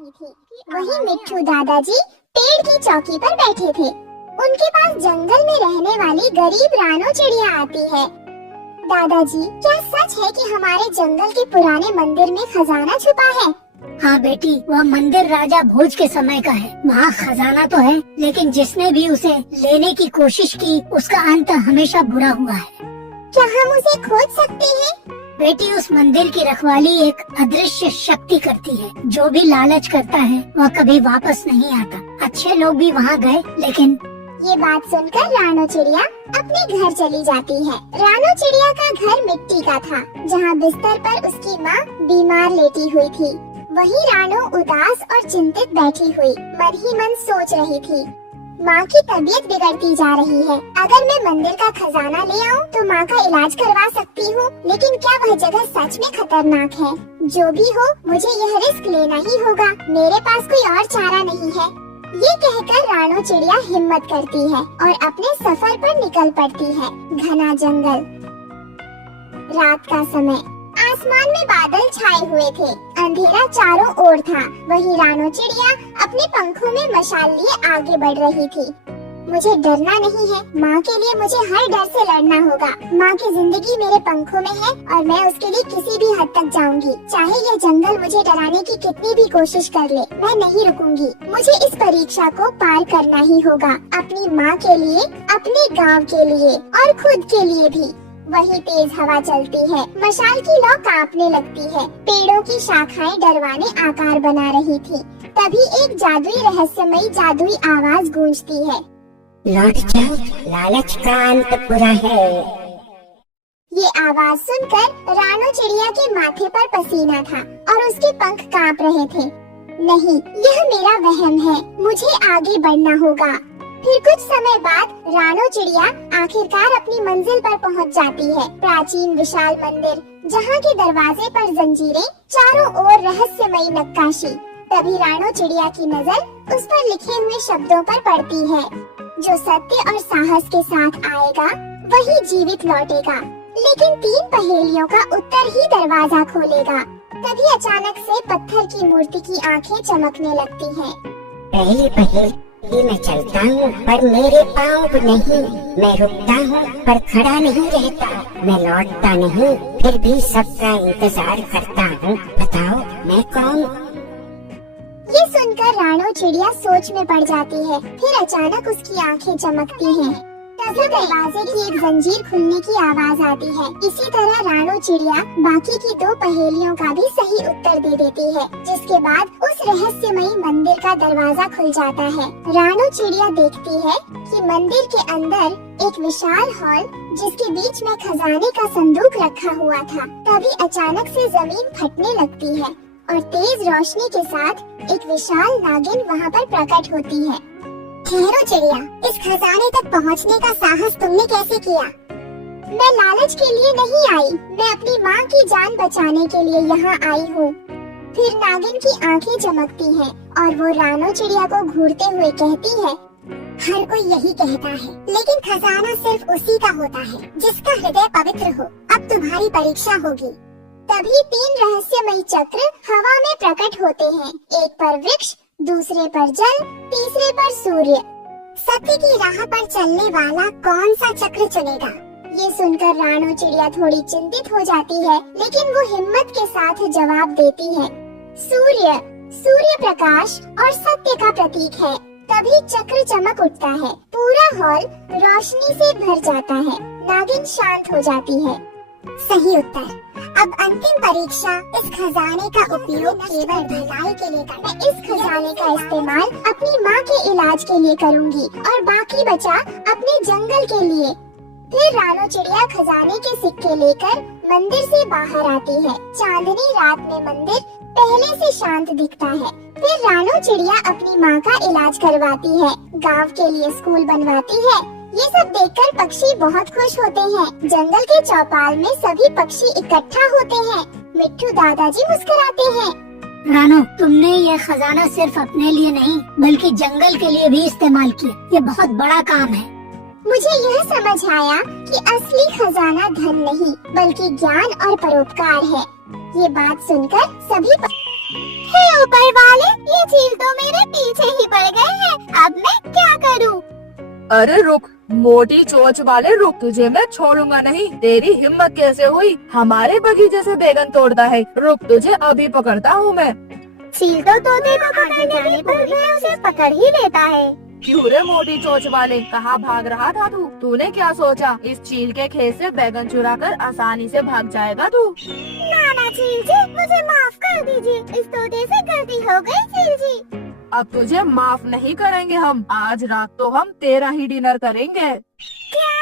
आती थी। वहीं मिट्ठू दादाजी पेड़ की चौकी पर बैठे थे। उनके पास जंगल में रहने वाली गरीब रानो चिड़िया आती है। दादाजी, क्या सच है कि हमारे जंगल के पुराने मंदिर में खजाना छुपा है? हाँ बेटी, वह मंदिर राजा भोज के समय का है। वहाँ खजाना तो है, लेकिन जिसने भी उसे लेने की कोशिश की उसका अंत हमेशा बुरा हुआ है। क्या हम उसे खोज सकते हैं? बेटी, उस मंदिर की रखवाली एक अदृश्य शक्ति करती है। जो भी लालच करता है वह कभी वापस नहीं आता। अच्छे लोग भी वहाँ गए, लेकिन ये बात सुनकर रानो चिड़िया अपने घर चली जाती है। रानो चिड़िया का घर मिट्टी का था, जहाँ बिस्तर पर उसकी माँ बीमार लेटी हुई थी। वहीं रानो उदास और चिंतित बैठी हुई मन ही मन सोच रही थी, माँ की तबीयत बिगड़ती जा रही है। अगर मैं मंदिर का खजाना ले आऊँ तो माँ का इलाज करवा सकती हूँ, लेकिन क्या वह जगह सच में खतरनाक है? जो भी हो, मुझे यह रिस्क लेना ही होगा। मेरे पास कोई और चारा नहीं है। ये कहकर रानो चिड़िया हिम्मत करती है और अपने सफर पर निकल पड़ती है। घना जंगल, रात का समय, आसमान में बादल छाए हुए थे। अंधेरा चारों ओर था। वहीं रानो चिड़िया अपने पंखों में मशाल लिए आगे बढ़ रही थी। मुझे डरना नहीं है। माँ के लिए मुझे हर डर से लड़ना होगा। माँ की जिंदगी मेरे पंखों में है और मैं उसके लिए किसी भी हद तक जाऊंगी। चाहे ये जंगल मुझे डराने की कितनी भी कोशिश कर ले, मैं नहीं रुकूंगी। मुझे इस परीक्षा को पार करना ही होगा, अपनी माँ के लिए, अपने गाँव के लिए और खुद के लिए भी। वही तेज हवा चलती है। मशाल की लौ कांपने लगती है। पेड़ों की शाखाएं डरवाने आकार बना रही थी। तभी एक जादुई रहस्यमयी जादुई आवाज गूंजती है, लौट जाओ, लालच का अंत बुरा है। ये आवाज सुनकर रानो चिड़िया के माथे पर पसीना था और उसके पंख कांप रहे थे। नहीं, यह मेरा वहम है। मुझे आगे बढ़ना होगा। फिर कुछ समय बाद रानो चिड़िया आखिरकार अपनी मंजिल पर पहुंच जाती है। प्राचीन विशाल मंदिर, जहाँ के दरवाजे पर जंजीरें, चारों ओर रहस्यमयी नक्काशी। तभी रानो चिड़िया की नजर उस पर लिखे हुए शब्दों पर पड़ती है, जो सत्य और साहस के साथ आएगा वही जीवित लौटेगा। लेकिन 3 पहेलियों का उत्तर ही दरवाजा खोलेगा। तभी अचानक से पत्थर की मूर्ति की आंखें चमकने लगती हैं। पहली पहेली मैं चलता हूँ पर मेरे पाँव नहीं, मैं रुकता हूँ पर खड़ा नहीं रहता, मैं लौटता नहीं फिर भी सबका इंतजार करता हूँ, बताओ मैं कौन? ये सुनकर रानो चिड़िया सोच में पड़ जाती है। फिर अचानक उसकी आंखें चमकती हैं। तभी दरवाजे की एक जंजीर खुलने की आवाज आती है। इसी तरह रानो चिड़िया बाकी की 2 पहेलियों का भी सही उत्तर दे देती है, जिसके बाद उस रहस्यमयी मंदिर का दरवाजा खुल जाता है। रानो चिड़िया देखती है कि मंदिर के अंदर एक विशाल हॉल, जिसके बीच में खजाने का संदूक रखा हुआ था। तभी अचानक से जमीन फटने लगती है और तेज रोशनी के साथ एक विशाल नागिन वहाँ पर प्रकट होती है। ठहरो चिड़िया, इस खजाने तक पहुँचने का साहस तुमने कैसे किया? मैं लालच के लिए नहीं आई, मैं अपनी माँ की जान बचाने के लिए यहाँ आई हूँ। फिर नागिन की आंखें चमकती हैं और वो रानो चिड़िया को घूरते हुए कहती है, हर कोई यही कहता है, लेकिन खजाना सिर्फ उसी का होता है जिसका हृदय पवित्र हो। अब तुम्हारी परीक्षा होगी। तभी 3 रहस्यमयी चक्र हवा में प्रकट होते हैं। एक पर वृक्ष, दूसरे पर जल, तीसरे पर सूर्य। सत्य की राह पर चलने वाला कौन सा चक्र चुनेगा? ये सुनकर रानो चिड़िया थोड़ी चिंतित हो जाती है, लेकिन वो हिम्मत के साथ जवाब देती है, सूर्य। सूर्य प्रकाश और सत्य का प्रतीक है। तभी चक्र चमक उठता है। पूरा हॉल रोशनी से भर जाता है। नागिन शांत हो जाती है। सही उत्तर। अब अंतिम परीक्षा, इस खजाने का उपयोग केवल भलाई के लिए करना। मैं इस खजाने का इस्तेमाल अपनी माँ के इलाज के लिए करूँगी और बाकी बचा अपने जंगल के लिए। फिर रानो चिड़िया खजाने के सिक्के लेकर मंदिर से बाहर आती है। चांदनी रात में मंदिर पहले से शांत दिखता है। फिर रानो चिड़िया अपनी माँ का इलाज करवाती है, गाँव के लिए स्कूल बनवाती है। ये सब देखकर पक्षी बहुत खुश होते हैं। जंगल के चौपाल में सभी पक्षी इकट्ठा होते हैं। मिट्ठू दादाजी मुस्कुराते हैं। रानो, तुमने ये खजाना सिर्फ अपने लिए नहीं बल्कि जंगल के लिए भी इस्तेमाल किया। ये बहुत बड़ा काम है। मुझे यह समझ आया कि असली खजाना धन नहीं बल्कि ज्ञान और परोपकार है। ये बात सुनकर सभी हे ऊपर ऊपर वाले, ये चील तो मेरे पीछे ही पड़ गए हैं, अब मैं क्या करूं? अरे रुक मोटी चोंच वाले रुक, तुझे मैं छोड़ूंगा नहीं। तेरी हिम्मत कैसे हुई हमारे बगीचे से बैगन तोड़ता है? रुक तुझे अभी पकड़ता हूँ मैं। चील तो तोते को पकड़ने की पर मैं उसे पकड़ ही लेता है। क्यों रे मोटी चोंच वाले, कहाँ भाग रहा था तू? तूने क्या सोचा इस चील के खेत से बैगन चुरा कर आसानी से भाग जाएगा तू? नाना चील जी, मुझे माफ कर दीजिए, इस तोते से गलती हो गई चील जी। अब तुझे माफ नहीं करेंगे हम, आज रात तो हम तेरा ही डिनर करेंगे। क्या?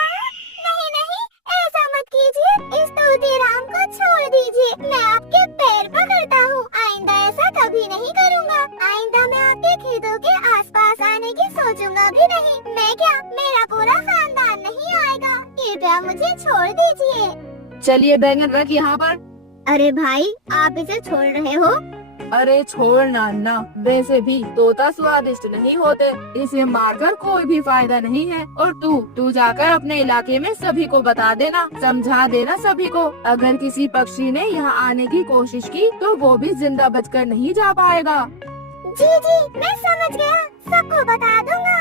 नहीं नहीं, ऐसा मत कीजिए, इस तोते राम को छोड़ दीजिए, मैं आपके पैर पकड़ता हूँ, आइंदा ऐसा कभी नहीं करूँगा। आइंदा मैं आपके खेतों के आसपास आने की सोचूंगा भी नहीं। मैं क्या, मेरा पूरा खानदान नहीं आएगा, कृपया मुझे छोड़ दीजिए। चलिए बैगन रख यहाँ पर। अरे भाई, आप इसे छोड़ रहे हो? अरे छोड़ नाना, वैसे भी तोता स्वादिष्ट नहीं होते, इसे मारकर कोई भी फायदा नहीं है। और तू जाकर अपने इलाके में सभी को बता देना, समझा देना सभी को, अगर किसी पक्षी ने यहाँ आने की कोशिश की तो वो भी जिंदा बचकर नहीं जा पाएगा। जी जी, मैं समझ गया, सबको बता दूंगा।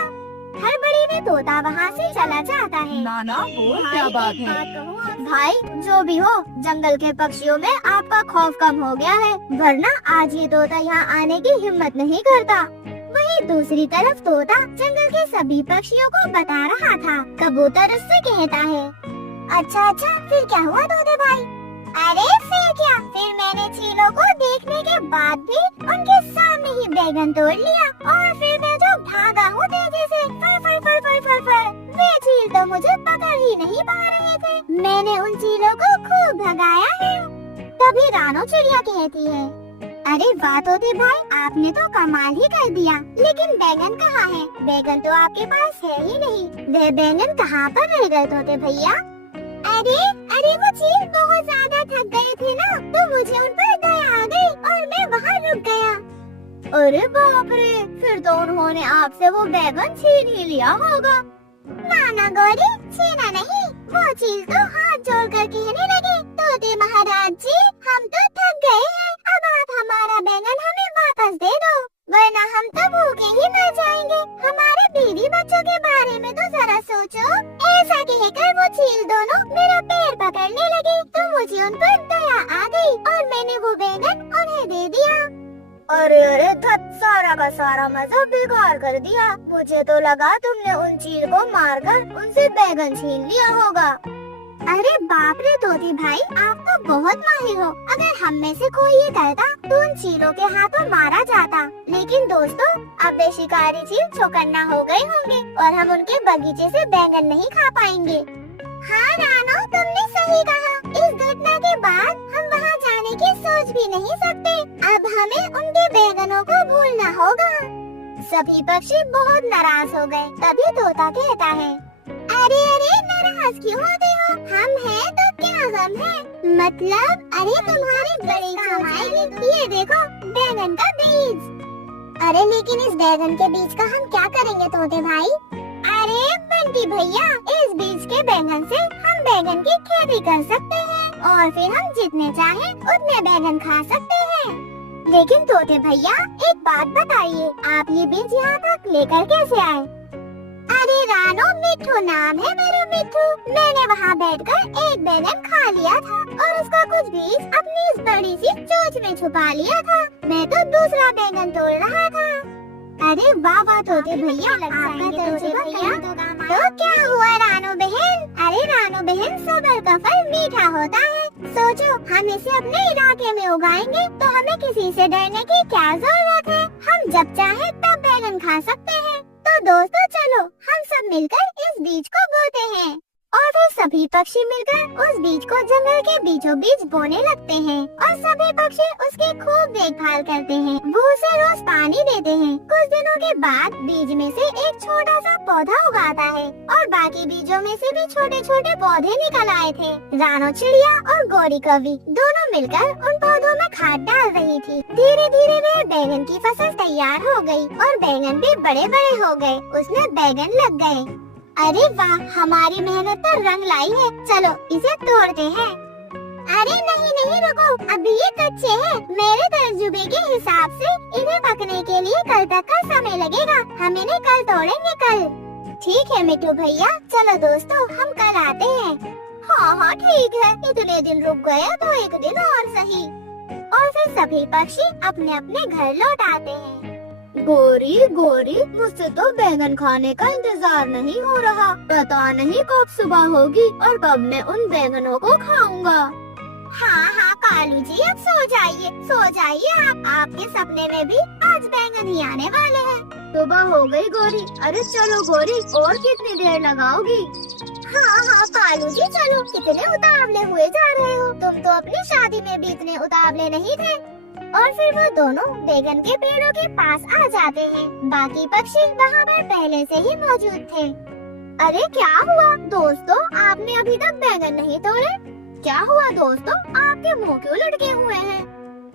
हड़बड़ी में तोता वहाँ से चला जाता है। नाना बोल क्या बात है? भाई जो भी हो, जंगल के पक्षियों में आपका खौफ कम हो गया है, वरना आज ये तोता यहाँ आने की हिम्मत नहीं करता। वहीं दूसरी तरफ तोता जंगल के सभी पक्षियों को बता रहा था। कबूतर उससे कहता है, अच्छा फिर क्या हुआ तोते भाई? अरे फिर क्या, फिर मैंने चीलों को देखने के बाद भी उनके सामने ही बैगन तोड़ लिया, और फिर मैं जो भागा हूँ तेजी से, फर, वे चील तो मुझे पकड़ ही नहीं पा रहे थे। मैंने उन चीलों को खूब भगाया है। तभी रानो चिड़िया कहती है, अरे वाह तोते भाई, आपने तो कमाल ही कर दिया, लेकिन बैगन कहाँ है? बैगन तो आपके पास है ही नहीं। वे बैगन कहाँ पर रह गए तोते भैया? अरे वो चील बहुत ज्यादा थक गए थे ना, तो मुझे उन पर दया आ गई और मैं वहाँ रुक गया। अरे बाप रे, फिर तो उन्होंने आपसे वो बैगन छीन ही लिया होगा। नाना गौरी, छीना नहीं, वो चील तो हाथ जोड़कर कहने लगे, तोते महाराज जी, हम तो थक गए हैं, अब आप हमारा बैगन हमें वापस दे दो, वरना हम तो भूखे ही मर जाएंगे। हमारे बीवी बच्चों के बारे में तो जरा सोचो। ऐसा कहकर वो चील दोनों मेरा पैर पकड़ने लगे, तो मुझे उन पर दया आ गई और मैंने वो बैगन उन्हें दे दिया। अरे धत, सारा का सारा मजा बेकार कर दिया। मुझे तो लगा तुमने उन चील को मारकर उनसे बैगन छीन लिया होगा। अरे बाप रे तोते भाई, आप तो बहुत माहिर हो। अगर हम में से कोई ये करता तो उन चीलों के हाथों मारा जाता। लेकिन दोस्तों, अब वे शिकारी चील चौकन्ना हो गए होंगे और हम उनके बगीचे से बैगन नहीं खा पाएंगे। हाँ रानो, तुमने सही कहा। इस घटना के बाद हम वहाँ जाने की सोच भी नहीं सकते। अब हमें उनके बैगनों को भूलना होगा। सभी पक्षी बहुत नाराज हो गए। तभी तोता कहता है, अरे नाराज क्यों होते हो? हम हैं तो क्या गम है? मतलब, अरे तुम्हारी बड़ी चौड़ाई, ये देखो बैगन का बीज। अरे लेकिन इस बैगन के बीज का हम क्या करेंगे तोते भाई? अरे बंटी भैया, इस बीज के बैगन से हम बैगन की खेती कर सकते हैं और फिर हम जितने चाहे उतने बैगन खा सकते हैं। लेकिन तोते भैया, एक बात बताइए, आप ये बीज यहाँ तक लेकर कैसे आए? अरे रानो, मिट्ठू नाम है मेरा, मिट्ठू। मैंने वहाँ बैठकर एक बैगन खा लिया था और उसका कुछ बीज अपनी इस बड़ी सी चोंच में छुपा लिया था। मैं तो दूसरा बैगन तोड़ रहा था। अरे वाह वाह तोते भैया, आपका तजुर्बा भैया। तो क्या हुआ रानो बहन? अरे रानो बहन, सब्र का फल मीठा होता है। सोचो, हम इसे अपने इलाके में उगाएंगे तो हमें किसी से डरने की क्या जरूरत है? हम जब चाहे तब बैगन खा सकते हैं। तो दोस्तों चलो, हम सब मिलकर इस बीज को बोते हैं और फिर सभी पक्षी मिलकर उस बीज को जंगल के बीचों बीच बोने लगते हैं और सभी पक्षी उसकी खूब देखभाल करते हैं। वो उसे रोज पानी देते हैं। कुछ दिनों के बाद बीज में से एक छोटा सा पौधा उगाता है और बाकी बीजों में से भी छोटे छोटे पौधे निकल आए थे। रानो चिड़िया और गौरी कवि दोनों मिलकर उन पौधों में खाद डाल रही थी। धीरे धीरे वे बैगन की फसल तैयार हो गई और बैगन भी बड़े बड़े हो गए। उसमें बैगन लग गए। अरे वाह, हमारी मेहनत तो रंग लाई है। चलो इसे तोड़ते हैं। अरे नहीं रुको, अभी ये कच्चे हैं। मेरे तजुर्बे के हिसाब से इन्हें इसे पकने के लिए कल तक का समय लगेगा। हम इन्हें कल तोड़ेंगे कल। ठीक है मिट्टू भैया, चलो दोस्तों हम कल आते हैं। हाँ ठीक है, इतने दिन रुक गए तो एक दिन और सही। और फिर सभी पक्षी अपने अपने घर लौट आते हैं। गोरी गोरी, मुझसे तो बैंगन खाने का इंतजार नहीं हो रहा। पता नहीं कब सुबह होगी और कब मैं उन बैंगनों को खाऊंगा। हाँ कालू जी, अब सो जाइए आप। आपके सपने में भी आज बैंगन ही आने वाले हैं। सुबह हो गई गोरी। अरे चलो गोरी, और कितनी देर लगाओगी? हाँ कालू जी चलो, कितने उतावले हुए जा रहे हो। तुम तो अपनी शादी में भी इतने उतावले नहीं थे। और फिर वो दोनों बैंगन के पेड़ों के पास आ जाते हैं। बाकी पक्षी वहाँ पर पहले से ही मौजूद थे। अरे क्या हुआ दोस्तों, आपने अभी तक बैंगन नहीं तोड़े? क्या हुआ दोस्तों, आपके मुंह क्यों लटके हुए हैं?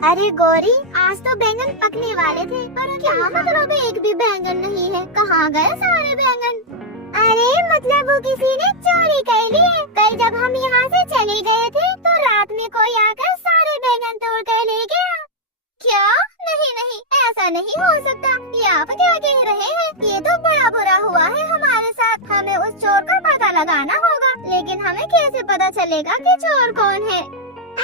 अरे गौरी, आज तो बैंगन पकने वाले थे, पर क्या मतलब एक भी बैंगन नहीं है? कहाँ गए सारे बैंगन? अरे मतलब वो किसी ने चोरी कर लिए। कल जब हम यहाँ से चले गए थे तो रात में कोई आकर सारे बैंगन तोड़ कर ले गया। क्या? नहीं, ऐसा नहीं हो सकता। ये आप क्या कह रहे हैं? ये तो बड़ा बुरा हुआ है हमारे साथ। हमें उस चोर का पता लगाना होगा, लेकिन हमें कैसे पता चलेगा कि चोर कौन है?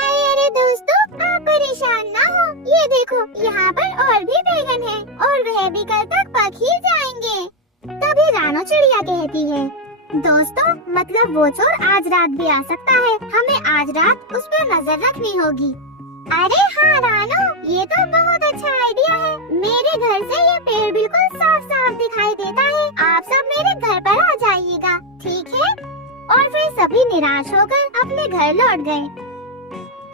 अरे दोस्तों, आप परेशान ना हो। ये देखो, यहाँ पर और भी बैंगन है और वह भी कल तक पक ही जाएंगे। तभी रानो चिड़िया कहती है, दोस्तों मतलब वो चोर आज रात भी आ सकता है। हमें आज रात उस पर नजर रखनी होगी। अरे हाँ रानो, ये तो बहुत अच्छा आइडिया है। मेरे घर से ये पेड़ बिल्कुल साफ दिखाई देता है। आप सब मेरे घर पर आ जाइएगा, ठीक है? और फिर सभी निराश होकर अपने घर लौट गए।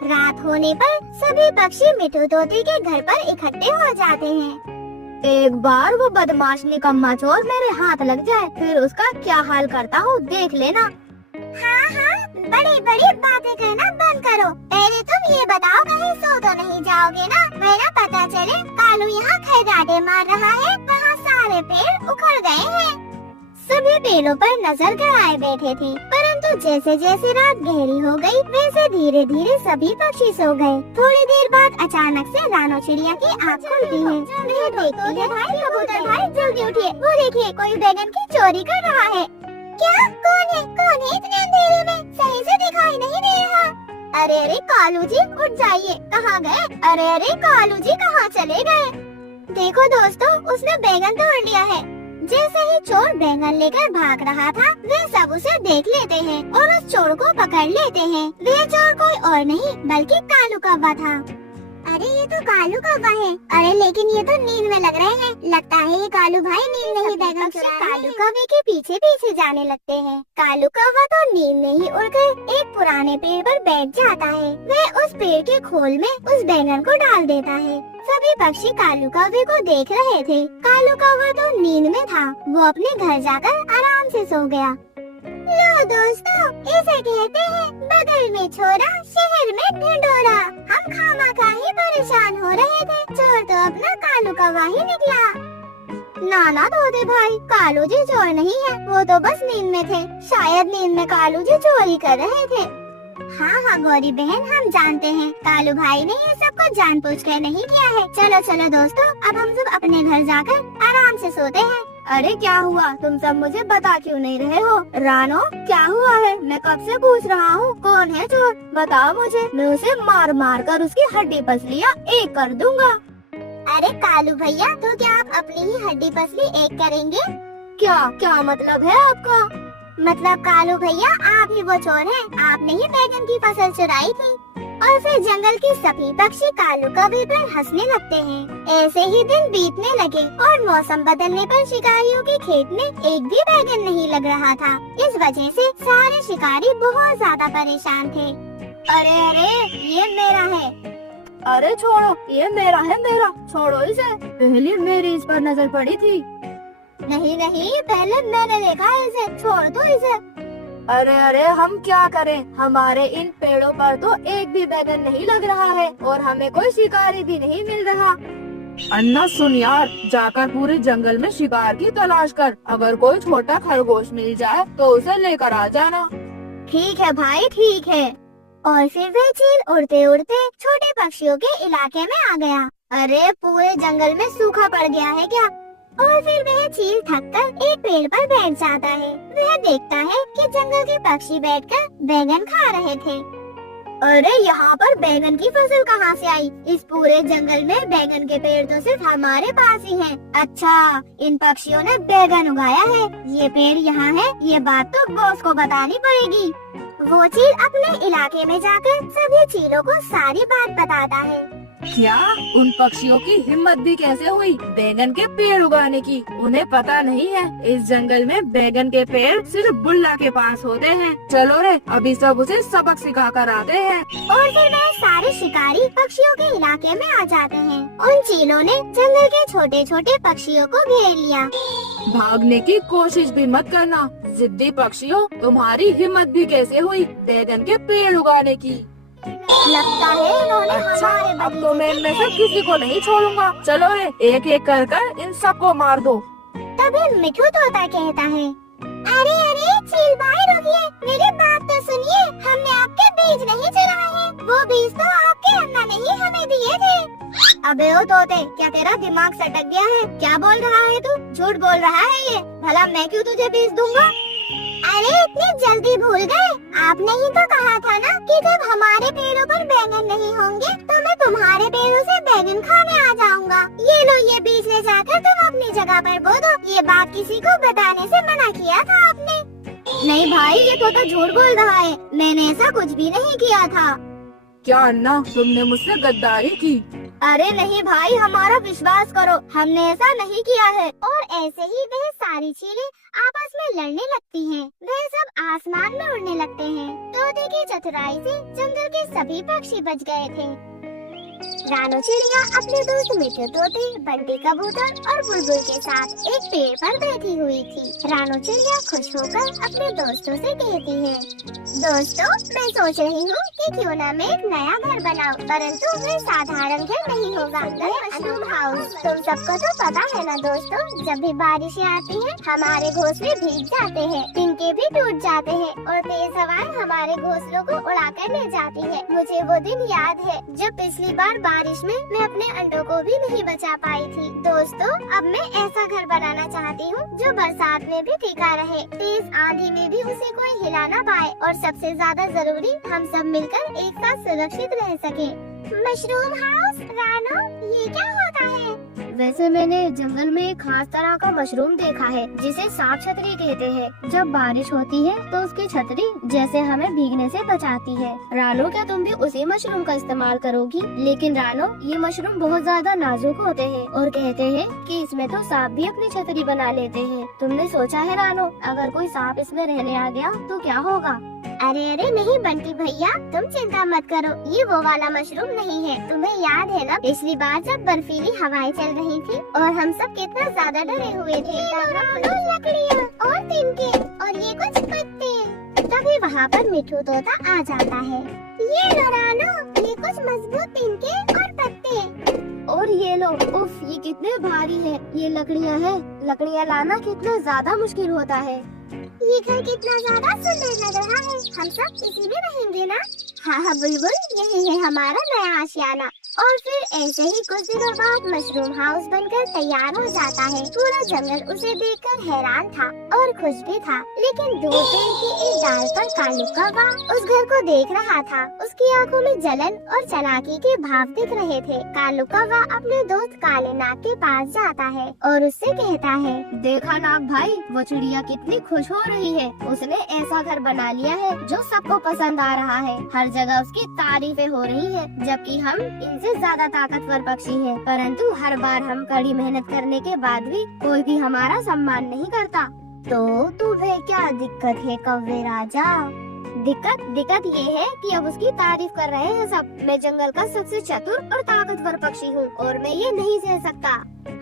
रात होने पर सभी पक्षी मिट्टू तोते के घर पर इकट्ठे हो जाते हैं। एक बार वो बदमाश निकम्मा चोर मेरे हाथ लग जाए, फिर उसका क्या हाल करता हूँ देख लेना। हाँ, बड़ी बातें कहना बंद करो। पहले तुम ये बताओ, कहीं सो तो नहीं जाओगे ना? वरना पता चले कालू यहाँ खैराटे मार रहा है, वहाँ सारे पेड़ उखड़ गए हैं। सभी पेड़ों पर नजर गड़ाए बैठे थे, परंतु जैसे जैसे रात गहरी हो गई, वैसे धीरे धीरे सभी पक्षी सो गए। थोड़ी देर बाद अचानक से रानो चिड़िया की आँख खुलती है। वह देखती है, भाई कबूतर भाई जल्दी उठिए, वो देखिए कोई बैंगन की चोरी कर रहा है। क्या? कौन है इतने अंधेरे में? सही से दिखाई नहीं दे रहा। अरे कालू जी उठ जाइए, कहाँ गए? अरे कालू जी कहाँ चले गए? देखो दोस्तों, उसने बैंगन तोड़ लिया है। जैसे ही चोर बैंगन लेकर भाग रहा था, वे सब उसे देख लेते हैं और उस चोर को पकड़ लेते हैं। वे चोर कोई और नहीं बल्कि कालू कौवा था। अरे ये तो कालू कौवा है। अरे लेकिन ये तो नींद में लग रहे हैं। लगता है ये कालू भाई नींद में ही बैंगन चुरा रहे हैं। कालू कौवे के पीछे जाने लगते हैं। कालू कौवा तो नींद में ही उड़कर एक पुराने पेड़ पर बैठ जाता है। वह उस पेड़ के खोल में उस बैंगन को डाल देता है। सभी पक्षी कालू कौवे को देख रहे थे। कालू कौवा तो नींद में था। वो अपने घर जाकर आराम से सो गया। लो दोस्तों, इसे कहते हैं बगल में छोरा शहर में ढिंढोरा। हम खामखा ही परेशान हो रहे थे, चोर तो अपना कालू कौवा ही निकला। नाना तोते भाई, कालू जी चोर नहीं है, वो तो बस नींद में थे। शायद नींद में कालू जी चोरी कर रहे थे। हाँ गौरी बहन, हम जानते हैं कालू भाई ने ये सब कुछ जानबूझकर नहीं किया है। चलो दोस्तों, अब हम सब अपने घर जाकर आराम से सोते हैं। अरे क्या हुआ, तुम सब मुझे बता क्यों नहीं रहे हो? रानो क्या हुआ है? मैं कब से पूछ रहा हूँ कौन है चोर, बताओ मुझे। मैं उसे मार कर उसकी हड्डी पसलियाँ एक कर दूंगा। अरे कालू भैया, तो क्या आप अपनी ही हड्डी पसली एक करेंगे? क्या मतलब है आपका? मतलब कालू भैया, आप ही वो चोर हैं। आपने ही बैंगन की फसल चुराई थी। और फिर जंगल के सभी पक्षी कालू कौवे पर हंसने लगते हैं। ऐसे ही दिन बीतने लगे और मौसम बदलने पर शिकारियों के खेत में एक भी बैंगन नहीं लग रहा था। इस वजह से सारे शिकारी बहुत ज्यादा परेशान थे। अरे ये मेरा है। अरे छोड़ो, ये मेरा है, छोड़ो इसे। पहले मेरी इस पर नजर पड़ी थी। नहीं, पहले मैंने देखा है इसे, छोड़ दो इसे। अरे हम क्या करें? हमारे इन पेड़ों पर तो एक भी बैंगन नहीं लग रहा है और हमें कोई शिकारी भी नहीं मिल रहा। अन्ना सुन यार, जाकर पूरे जंगल में शिकार की तलाश कर। अगर कोई छोटा खरगोश मिल जाए तो उसे लेकर आ जाना। ठीक है भाई, ठीक है। और फिर वह चील उड़ते उड़ते छोटे पक्षियों के इलाके में आ गया। अरे पूरे जंगल में सूखा पड़ गया है क्या? और फिर वह चील थककर एक पेड़ पर बैठ जाता है। वह देखता है कि जंगल के पक्षी बैठकर बैगन खा रहे थे। अरे यहाँ पर बैगन की फसल कहाँ से आई? इस पूरे जंगल में बैगन के पेड़ तो सिर्फ हमारे पास ही हैं। अच्छा, इन पक्षियों ने बैगन उगाया है। ये पेड़ यहाँ है, ये बात तो बॉस को बतानी पड़ेगी। वो चील अपने इलाके में जाकर सभी चीलों को सारी बात बताता है। क्या उन पक्षियों की हिम्मत भी कैसे हुई बैगन के पेड़ उगाने की? उन्हें पता नहीं है इस जंगल में बैगन के पेड़ सिर्फ बुल्ला के पास होते हैं। चलो रे, अभी सब उसे सबक सिखा कर आते हैं। और फिर वह सारे शिकारी पक्षियों के इलाके में आ जाते हैं। उन चीलों ने जंगल के छोटे छोटे पक्षियों को घेर लिया। भागने की कोशिश भी मत करना जिद्दी पक्षियों, तुम्हारी हिम्मत भी कैसे हुई बैगन के पेड़ उगाने की? लगता है इन्होंने अच्छा, हमारे अब बगीचे तो मैं इनमें से किसी को नहीं छोड़ूंगा। चलो रे, एक एक कर कर इन सबको मार दो। तभी मिठू तोता कहता है, अरे अरे चील भाई रुकिए, मेरी बात तो सुनिए। हमने आपके बीज नहीं चुराए हैं, वो बीज तो आपके अन्ना ने ही हमें दिए थे। अबे ओ तोते, क्या तेरा दिमाग सटक गया है? क्या बोल रहा है तू? झूठ बोल रहा है ये। भला मैं क्यों तुझे बीज दूंगा? अरे इतनी जल्दी भूल गए? आपने ही तो कहा था ना कि जब हमारे पेड़ों पर बैंगन नहीं होंगे तो मैं तुम्हारे पेड़ों से बैंगन खाने आ जाऊंगा। ये लो, ये बीज ले जाकर तुम अपनी जगह पर बो दो। ये बात किसी को बताने से मना किया था आपने। नहीं भाई, ये तोता झूठ बोल रहा है। मैंने ऐसा कुछ भी नहीं किया था। क्या अन्ना, तुमने मुझसे गद्दारी की? अरे नहीं भाई, हमारा विश्वास करो, हमने ऐसा नहीं किया है। और ऐसे ही वह सारी चीलें आपस में लड़ने लगती हैं। वह सब आसमान में उड़ने लगते हैं। तोते की चतुराई से जंगल के सभी पक्षी बच गए थे। रानो चिड़िया अपने दोस्त मिठू तोते, बंटी कबूतर और बुलबुल के साथ एक पेड़ पर बैठी हुई थी। रानो चिड़िया खुश होकर अपने दोस्तों से कहती है, दोस्तों मैं सोच रही हूँ कि क्यों न मैं एक नया घर बनाऊं, परंतु वह साधारण घर नहीं होगा, वह मशरूम हाउस। तुम सबको तो पता है ना दोस्तों, जब भी बारिशें आती हैं, हमारे घोंसले भीग जाते हैं, तिनके भी टूट जाते हैं और तेज हवाएं हमारे घोंसलों को उड़ाकर ले जाती है। मुझे वो दिन याद है जब पिछली बार बारिश में मैं अपने अंडों को भी नहीं बचा पाई थी। दोस्तों, अब मैं ऐसा घर बनाना चाहती हूँ जो बरसात में भी टिका रहे, तेज आंधी में भी उसे कोई हिला ना पाए और सबसे ज्यादा जरूरी, हम सब मिलकर एक साथ सुरक्षित रह सके। Mushroom house? रानो, ये क्या होता है? वैसे मैंने जंगल में एक खास तरह का मशरूम देखा है जिसे सांप छतरी कहते हैं। जब बारिश होती है तो उसकी छतरी जैसे हमें भीगने से बचाती है। रानो, क्या तुम भी उसी मशरूम का इस्तेमाल करोगी? लेकिन रानो, ये मशरूम बहुत ज्यादा नाजुक होते हैं और कहते हैं कि इसमें तो सांप भी अपनी छतरी बना लेते हैं। तुमने सोचा है रानो, अगर कोई सांप इसमें रहने आ गया तो क्या होगा? अरे अरे नहीं बंटी भैया, तुम चिंता मत करो, ये वो वाला मशरूम नहीं है। तुम्हें याद है ना पिछली बार जब बर्फीली हवाएं चल रही थी और हम सब कितना ज्यादा डरे हुए थे। लकड़ियाँ और तिनके और ये कुछ पत्ते। तभी वहाँ पर मिठू तोता आ जाता है। ये लो रानो, ये कुछ मजबूत तिनके और पत्ते। और ये लो, उफ, ये कितने भारी है। ये लकड़ियाँ हैं। लकड़ियाँ लाना कितना ज्यादा मुश्किल होता है। ये घर कितना ज्यादा सुंदर लग रहा है, हम सब इसी में रहेंगे ना? हाँ हाँ बुलबुल, यही है हमारा नया आशियाना। और फिर ऐसे ही कुछ दिनों बाद मशरूम हाउस बनकर तैयार हो जाता है। पूरा जंगल उसे देखकर हैरान था और खुश भी था। लेकिन दूर पेड़ की एक डाल पर कालू कौवा उस घर को देख रहा था। उसकी आंखों में जलन और चालाकी के भाव दिख रहे थे। कालू कौवा अपने दोस्त काले नाग के पास जाता है और उससे कहता है, देखा नाग भाई, वो चिड़िया कितनी खुश हो रही है। उसने ऐसा घर बना लिया है जो सबको पसंद आ रहा है। हर जगह उसकी तारीफें हो रही है, जबकि हम इनसे ज्यादा ताकतवर पक्षी हैं। परंतु हर बार हम कड़ी मेहनत करने के बाद भी कोई भी हमारा सम्मान नहीं करता। तो तुम्हें क्या दिक्कत है कौवे राजा? दिक्कत ये है कि अब उसकी तारीफ कर रहे हैं सब। मैं जंगल का सबसे चतुर और ताकतवर पक्षी हूँ और मैं ये नहीं सह सकता।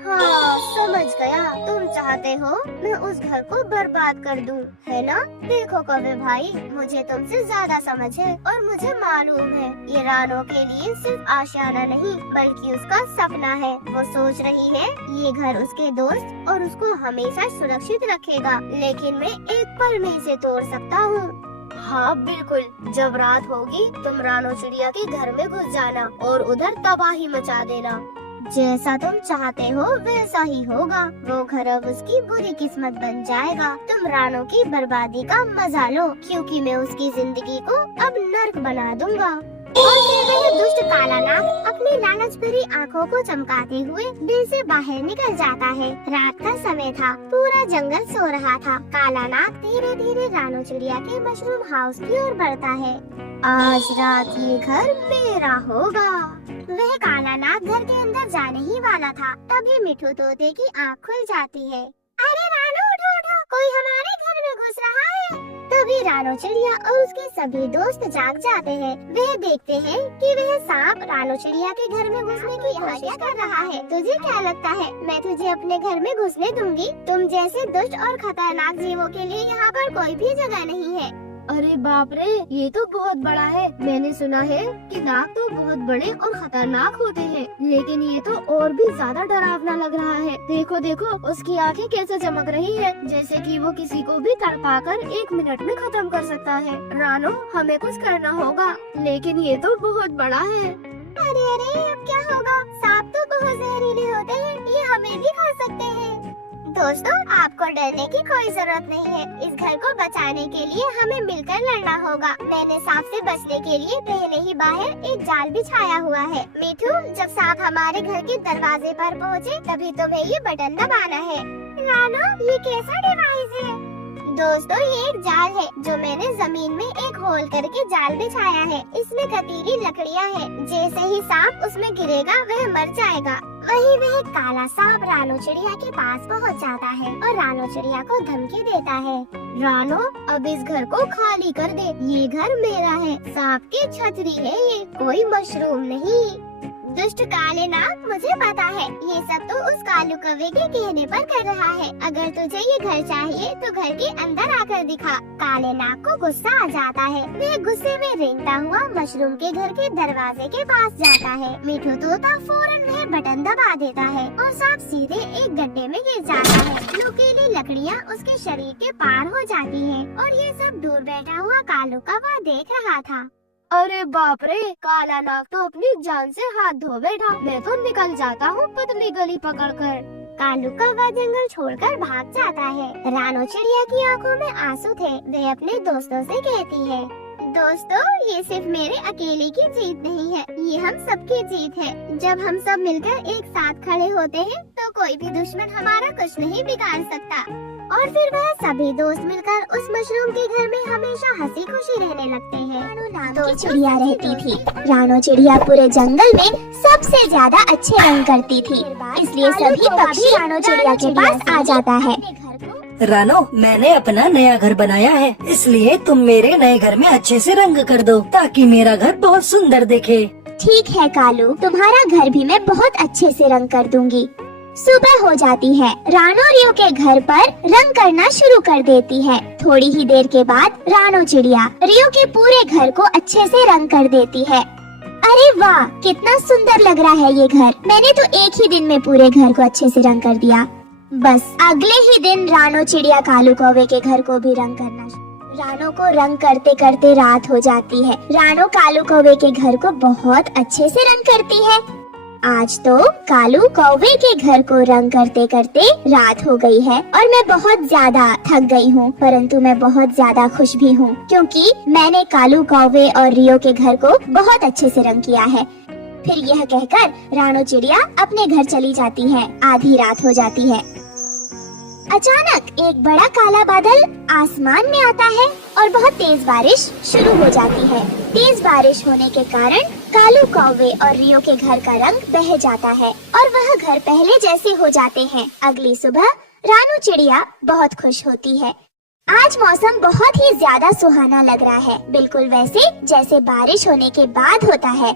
हाँ समझ गया, तुम चाहते हो मैं उस घर को बर्बाद कर दूं, है ना? देखो कौवे भाई, मुझे तुमसे ज्यादा समझ है और मुझे मालूम है ये रानो के लिए सिर्फ आशियाना नहीं बल्कि उसका सपना है। वो सोच रही है ये घर उसके दोस्त और उसको हमेशा सुरक्षित रखेगा, लेकिन मैं एक पल में इसे तोड़ सकता हूँ। हाँ बिल्कुल, जब रात होगी तुम रानो चिड़िया के घर में घुस जाना और उधर तबाही मचा देना। जैसा तुम चाहते हो वैसा ही होगा। वो घर अब उसकी बुरी किस्मत बन जाएगा। तुम रानो की बर्बादी का मजा लो, क्योंकि मैं उसकी जिंदगी को अब नर्क बना दूंगा। और फिर वह दुष्ट काला नाग अपनी लालच भरी आँखों को चमकाते हुए दिल से बाहर निकल जाता है। रात का समय था, पूरा जंगल सो रहा था। काला नाग धीरे धीरे रानो चिड़िया के मशरूम हाउस की ओर बढ़ता है। आज रात ये घर मेरा होगा। वह काला नाग घर के अंदर जाने ही वाला था, तभी मिठू तोते की आँख खुल जाती है। अरे रानो उठो उठो, कोई हमारे घर में घुस रहा है। तभी रानो चिड़िया और उसके सभी दोस्त जाग जाते हैं। वह देखते हैं कि वह सांप रानो चिड़िया के घर में घुसने की कोशिश कर रहा है। तुझे क्या लगता है मैं तुझे अपने घर में घुसने दूंगी? तुम जैसे दुष्ट और खतरनाक जीवों के लिए यहाँ पर कोई भी जगह नहीं है। अरे बाप रे, ये तो बहुत बड़ा है। मैंने सुना है कि नाग तो बहुत बड़े और खतरनाक होते हैं, लेकिन ये तो और भी ज्यादा डरावना लग रहा है। देखो देखो, उसकी आंखें कैसे चमक रही है, जैसे कि वो किसी को भी तड़पाकर 1 मिनट में खत्म कर सकता है। रानो, हमें कुछ करना होगा, लेकिन ये तो बहुत बड़ा है। अरे अरे, अब क्या होगा? सांप तो बहुत जहरीले होते हैं, ये हमें भी खा सकते हैं। दोस्तों, आपको डरने की कोई जरूरत नहीं है। इस घर को बचाने के लिए हमें मिलकर लड़ना होगा। मैंने सांप से बचने के लिए पहले ही बाहर एक जाल बिछाया हुआ है। मिठू, जब सांप हमारे घर के दरवाजे पर पहुँचे तभी तुम्हें ये बटन दबाना है। रानो, ये कैसा डिवाइस है? दोस्तों, ये एक जाल है जो मैंने जमीन में एक होल करके जाल बिछाया है। इसमें कतीली लकड़ियाँ हैं। जैसे ही सांप उसमें गिरेगा वह मर जाएगा। वही वह काला सांप रानो चिड़िया के पास पहुंच जाता है और रानो चिड़िया को धमकी देता है। रानो, अब इस घर को खाली कर दे, ये घर मेरा है। सांप की छतरी है ये, कोई मशरूम नहीं। दुष्ट काले नाग, मुझे पता है ये सब तो उस कालू कौवे के कहने पर कर रहा है। अगर तुझे ये घर चाहिए तो घर के अंदर आकर दिखा। काले नाग को गुस्सा आ जाता है। वह गुस्से में रेंगता हुआ मशरूम के घर के दरवाजे के पास जाता है। मिठू तोता फौरन वह बटन दबा देता है और सांप सीधे एक गड्ढे में गिर जाता है। नुकीली लकड़ियाँ उसके शरीर के पार हो जाती है और ये सब दूर बैठा हुआ कालू कौवा देख रहा था। अरे बाप रे, काला नाग तो अपनी जान से हाथ धो बैठा। मैं तो निकल जाता हूँ पतली गली पकड़कर। कालू कौवा जंगल छोड़कर भाग जाता है। रानो चिड़िया की आंखों में आंसू थे। वे अपने दोस्तों से कहती है, दोस्तों, ये सिर्फ मेरे अकेले की जीत नहीं है, ये हम सबकी जीत है। जब हम सब मिलकर एक साथ खड़े होते हैं तो कोई भी दुश्मन हमारा कुछ नहीं बिगाड़ सकता। और फिर वह सभी दोस्त मिलकर उस मशरूम के घर में हमेशा हंसी खुशी रहने लगते हैं। रानो नाम की चिड़िया रहती थी। रानो चिड़िया पूरे जंगल में सबसे ज्यादा अच्छे रंग करती थी, इसलिए सभी पक्षी रानो चिड़िया के पास आ जाता है। रानो, मैंने अपना नया घर बनाया है, इसलिए तुम मेरे नए घर में अच्छे से रंग कर दो ताकि मेरा घर बहुत सुंदर दिखे। ठीक है कालू, तुम्हारा घर भी मैं बहुत अच्छे से रंग कर दूंगी। सुबह हो जाती है। रानो रियो के घर पर रंग करना शुरू कर देती है। थोड़ी ही देर के बाद रानो चिड़िया रियो के पूरे घर को अच्छे से रंग कर देती है। अरे वाह, कितना सुंदर लग रहा है ये घर। मैंने तो एक ही दिन में पूरे घर को अच्छे से रंग कर दिया। बस अगले ही दिन रानो चिड़िया कालू कौवे के घर को भी रंग करना। रानो को रंग करते करते रात हो जाती है। रानो कालू कौवे के घर को बहुत अच्छे से रंग करती है। आज तो कालू कौवे के घर को रंग करते करते रात हो गई है और मैं बहुत ज्यादा थक गई हूँ, परंतु मैं बहुत ज्यादा खुश भी हूँ क्योंकि मैंने कालू कौवे और रियो के घर को बहुत अच्छे से रंग किया है। फिर यह कहकर रानो चिड़िया अपने घर चली जाती है। आधी रात हो जाती है। अचानक एक बड़ा काला बादल आसमान में आता है और बहुत तेज बारिश शुरू हो जाती है। तेज बारिश होने के कारण कालू कौवे और रियो के घर का रंग बह जाता है और वह घर पहले जैसे हो जाते हैं। अगली सुबह रानो चिड़िया बहुत खुश होती है। आज मौसम बहुत ही ज्यादा सुहाना लग रहा है, बिल्कुल वैसे जैसे बारिश होने के बाद होता है।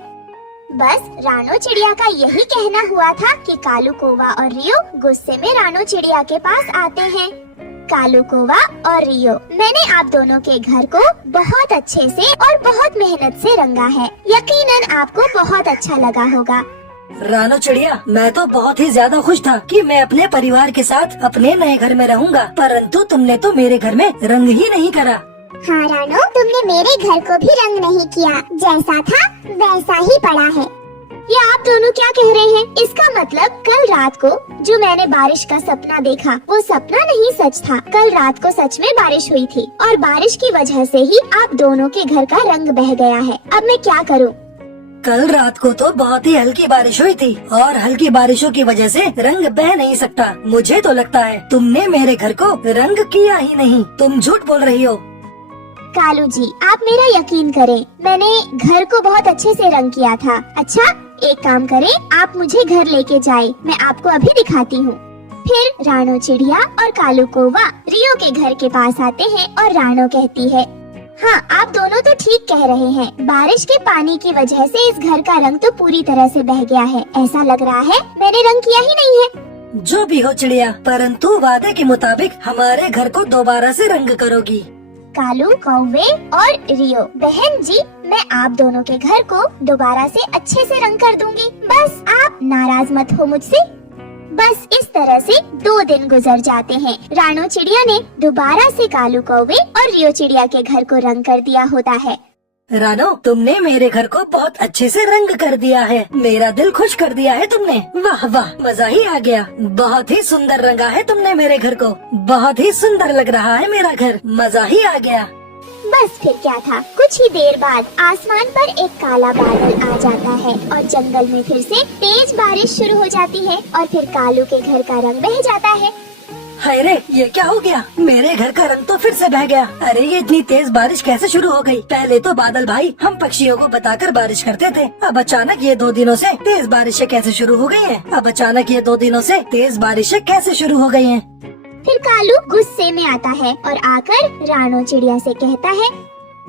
बस रानो चिड़िया का यही कहना हुआ था कि कालू कौवा और रियो गुस्से में रानो चिड़िया के पास आते हैं। कालू कौवा और रियो, मैंने आप दोनों के घर को बहुत अच्छे से और बहुत मेहनत से रंगा है। यकीनन आपको बहुत अच्छा लगा होगा। रानो चिड़िया, मैं तो बहुत ही ज्यादा खुश था कि मैं अपने परिवार के साथ अपने नए घर में रहूंगा, परंतु तुमने तो मेरे घर में रंग ही नहीं करा। हाँ रानो, तुमने मेरे घर को भी रंग नहीं किया, जैसा था वैसा ही पड़ा है। ये आप दोनों क्या कह रहे हैं? इसका मतलब कल रात को जो मैंने बारिश का सपना देखा वो सपना नहीं सच था। कल रात को सच में बारिश हुई थी और बारिश की वजह से ही आप दोनों के घर का रंग बह गया है। अब मैं क्या करूं? कल रात को तो बहुत ही हल्की बारिश हुई थी और हल्की बारिशों की वजह से रंग बह नहीं सकता। मुझे तो लगता है तुमने मेरे घर को रंग किया ही नहीं, तुम झूठ बोल रही हो। कालू जी, आप मेरा यकीन करें, मैंने घर को बहुत अच्छे से रंग किया था। अच्छा, एक काम करें, आप मुझे घर लेके जाए, मैं आपको अभी दिखाती हूँ। फिर रानो चिड़िया और कालू कौवा रियो के घर के पास आते हैं और रानो कहती है, हाँ आप दोनों तो ठीक कह रहे हैं, बारिश के पानी की वजह से इस घर का रंग तो पूरी तरह से बह गया है। ऐसा लग रहा है मैंने रंग किया ही नहीं है। जो भी हो चिड़िया, परंतु वादे के मुताबिक हमारे घर को दोबारा से रंग करोगी। कालू, कौवे और रियो, बहन जी, मैं आप दोनों के घर को दोबारा से अच्छे से रंग कर दूंगी। बस आप नाराज मत हो मुझसे। बस इस तरह से 2 दिन गुजर जाते हैं। रानो चिड़िया ने दोबारा से कालू कौवे और रियो चिड़िया के घर को रंग कर दिया होता है। रानो, तुमने मेरे घर को बहुत अच्छे से रंग कर दिया है, मेरा दिल खुश कर दिया है तुमने। वाह वाह, मजा ही आ गया। बहुत ही सुंदर रंगा है तुमने मेरे घर को, बहुत ही सुंदर लग रहा है मेरा घर, मजा ही आ गया। बस फिर क्या था, कुछ ही देर बाद आसमान पर एक काला बादल आ जाता है और जंगल में फिर से तेज बारिश शुरू हो जाती है और फिर कालू के घर का रंग बह जाता है। हाय रे, ये क्या हो गया? मेरे घर का रंग तो फिर से बह गया। अरे ये इतनी तेज बारिश कैसे शुरू हो गई? पहले तो बादल भाई हम पक्षियों को बताकर बारिश करते थे, अब अचानक ये 2 दिनों से तेज बारिशें कैसे शुरू हो गई हैं? अब अचानक ये 2 दिनों से तेज बारिशें कैसे शुरू हो गई हैं? फिर कालू गुस्से में आता है और आकर रानो चिड़िया से कहता है,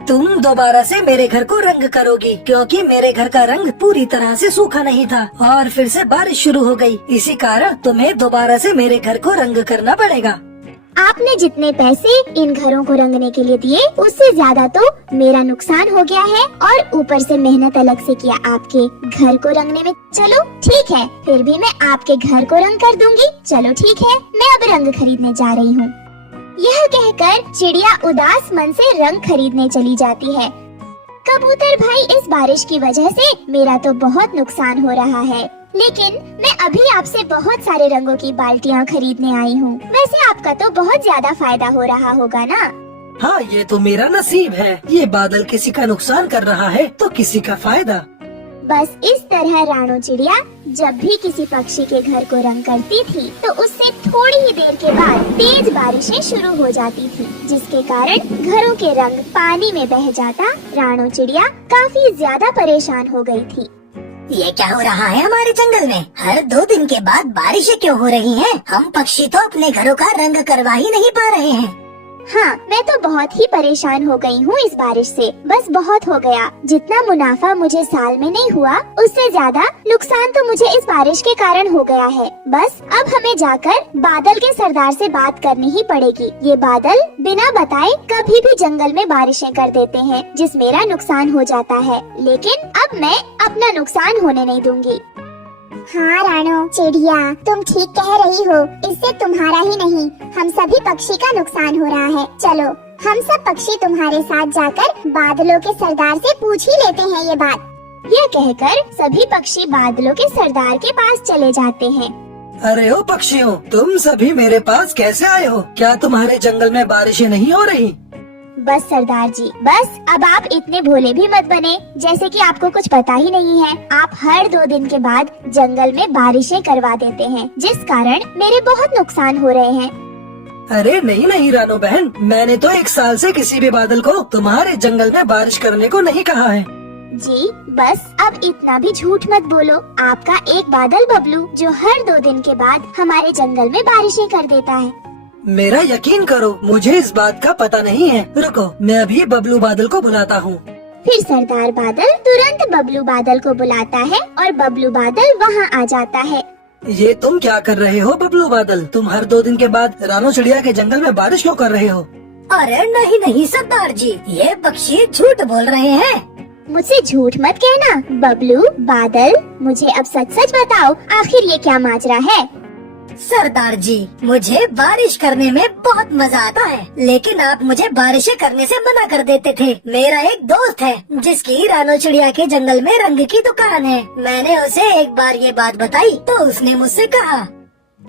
तुम दोबारा से मेरे घर को रंग करोगी, क्योंकि मेरे घर का रंग पूरी तरह से सूखा नहीं था और फिर से बारिश शुरू हो गई। इसी कारण तुम्हें दोबारा से मेरे घर को रंग करना पड़ेगा। आपने जितने पैसे इन घरों को रंगने के लिए दिए उससे ज्यादा तो मेरा नुकसान हो गया है और ऊपर से मेहनत अलग से किया आपके घर को रंगने में। चलो ठीक है, फिर भी मैं आपके घर को रंग कर दूंगी। चलो ठीक है, मैं अब रंग खरीदने जा रही हूँ। यह कहकर चिड़िया उदास मन से रंग खरीदने चली जाती है। कबूतर भाई, इस बारिश की वजह से मेरा तो बहुत नुकसान हो रहा है, लेकिन मैं अभी आपसे बहुत सारे रंगों की बाल्टियाँ खरीदने आई हूँ। वैसे आपका तो बहुत ज्यादा फायदा हो रहा होगा ना? हाँ, ये तो मेरा नसीब है। ये बादल किसी का नुकसान कर रहा है तो किसी का फायदा। बस इस तरह रानो चिड़िया जब भी किसी पक्षी के घर को रंग करती थी तो उससे थोड़ी ही देर के बाद तेज बारिशें शुरू हो जाती थी, जिसके कारण घरों के रंग पानी में बह जाता। रानो चिड़िया काफी ज्यादा परेशान हो गई थी। ये क्या हो रहा है हमारे जंगल में? हर 2 दिन के बाद बारिशें क्यों हो रही हैं? हम पक्षी तो अपने घरों का रंग करवा ही नहीं पा रहे हैं। हाँ, मैं तो बहुत ही परेशान हो गई हूँ इस बारिश से। बस बहुत हो गया। जितना मुनाफा मुझे साल में नहीं हुआ उससे ज्यादा नुकसान तो मुझे इस बारिश के कारण हो गया है। बस अब हमें जाकर बादल के सरदार से बात करनी ही पड़ेगी। ये बादल बिना बताए कभी भी जंगल में बारिशें कर देते हैं, जिस मेरा नुकसान हो जाता है, लेकिन अब मैं अपना नुकसान होने नहीं दूंगी। हाँ रानो चिड़िया, तुम ठीक कह रही हो, इससे तुम्हारा ही नहीं हम सभी पक्षी का नुकसान हो रहा है। चलो हम सब पक्षी तुम्हारे साथ जाकर बादलों के सरदार से पूछ ही लेते हैं ये बात। यह कहकर सभी पक्षी बादलों के सरदार के पास चले जाते हैं। अरे ओ पक्षियों, तुम सभी मेरे पास कैसे आए हो? क्या तुम्हारे जंगल में बारिशें नहीं हो रही? बस सरदार जी, बस अब आप इतने भोले भी मत बने जैसे कि आपको कुछ पता ही नहीं है। आप हर 2 दिन के बाद जंगल में बारिशें करवा देते हैं, जिस कारण मेरे बहुत नुकसान हो रहे हैं। अरे नहीं नहीं रानो बहन, मैंने तो 1 साल से किसी भी बादल को तुम्हारे जंगल में बारिश करने को नहीं कहा है। जी बस अब इतना भी झूठ मत बोलो। आपका एक बादल बबलू जो हर 2 दिन के बाद हमारे जंगल में बारिशें कर देता है। मेरा यकीन करो, मुझे इस बात का पता नहीं है। रुको, मैं अभी बबलू बादल को बुलाता हूँ। फिर सरदार बादल तुरंत बबलू बादल को बुलाता है और बबलू बादल वहाँ आ जाता है। ये तुम क्या कर रहे हो बबलू बादल? तुम हर 2 दिन के बाद रानो चिड़िया के जंगल में बारिश क्यों कर रहे हो? अरे नहीं नहीं सरदार जी, ये पक्षी झूठ बोल रहे हैं। मुझसे झूठ मत कहना बबलू बादल, मुझे अब सच सच बताओ, आखिर ये क्या माजरा है? सरदार जी, मुझे बारिश करने में बहुत मजा आता है, लेकिन आप मुझे बारिशें करने से मना कर देते थे। मेरा एक दोस्त है जिसकी रानो चिड़िया के जंगल में रंग की दुकान है। मैंने उसे एक बार ये बात बताई तो उसने मुझसे कहा,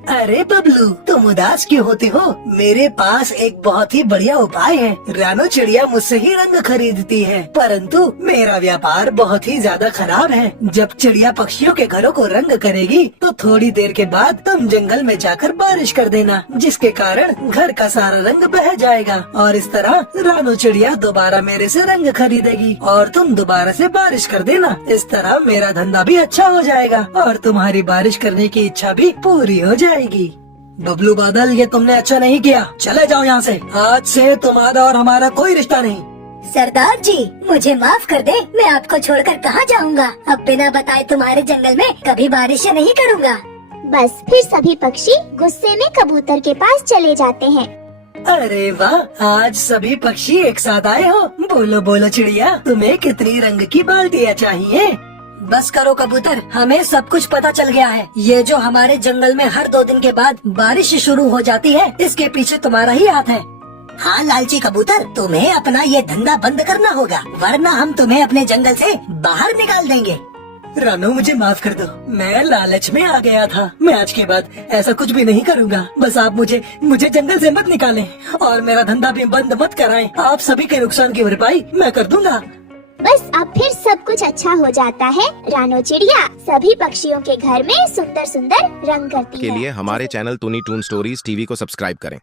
अरे बबलू, तुम उदास क्यों होते हो? मेरे पास एक बहुत ही बढ़िया उपाय है। रानो चिड़िया मुझसे ही रंग खरीदती है, परंतु मेरा व्यापार बहुत ही ज्यादा खराब है। जब चिड़िया पक्षियों के घरों को रंग करेगी तो थोड़ी देर के बाद तुम जंगल में जाकर बारिश कर देना, जिसके कारण घर का सारा रंग बह जाएगा और इस तरह रानो चिड़िया दोबारा मेरे से रंग खरीदेगी और तुम दोबारा से बारिश कर देना। इस तरह मेरा धंधा भी अच्छा हो जाएगा और तुम्हारी बारिश करने की इच्छा भी पूरी हो जाएगी। बबलू बादल, ये तुमने अच्छा नहीं किया, चले जाओ यहाँ से। आज से तुम्हारा और हमारा कोई रिश्ता नहीं। सरदार जी, मुझे माफ कर दे, मैं आपको छोड़कर कहाँ जाऊँगा। अब बिना बताए तुम्हारे जंगल में कभी बारिश नहीं करूँगा। बस फिर सभी पक्षी गुस्से में कबूतर के पास चले जाते हैं। अरे वाह, आज सभी पक्षी एक साथ आए हो। बोलो बोलो चिड़िया, तुम्हें कितनी रंग की बाल्टियाँ चाहिए? बस करो कबूतर, हमें सब कुछ पता चल गया है। ये जो हमारे जंगल में हर 2 दिन के बाद बारिश शुरू हो जाती है, इसके पीछे तुम्हारा ही हाथ है। हाँ लालची कबूतर, तुम्हें अपना ये धंधा बंद करना होगा, वरना हम तुम्हें अपने जंगल से बाहर निकाल देंगे। रानो, मुझे माफ कर दो, मैं लालच में आ गया था। मैं आज के बाद ऐसा कुछ भी नहीं करूँगा। बस आप मुझे जंगल से मत निकालें और मेरा धंधा भी बंद मत कराएं। आप सभी के नुकसान की भरपाई मैं कर दूंगा। बस अब फिर सब कुछ अच्छा हो जाता है। रानो चिड़िया सभी पक्षियों के घर में सुंदर सुंदर रंग करती है। के लिए हमारे चैनल टूनी टून स्टोरीज टीवी को सब्सक्राइब करें।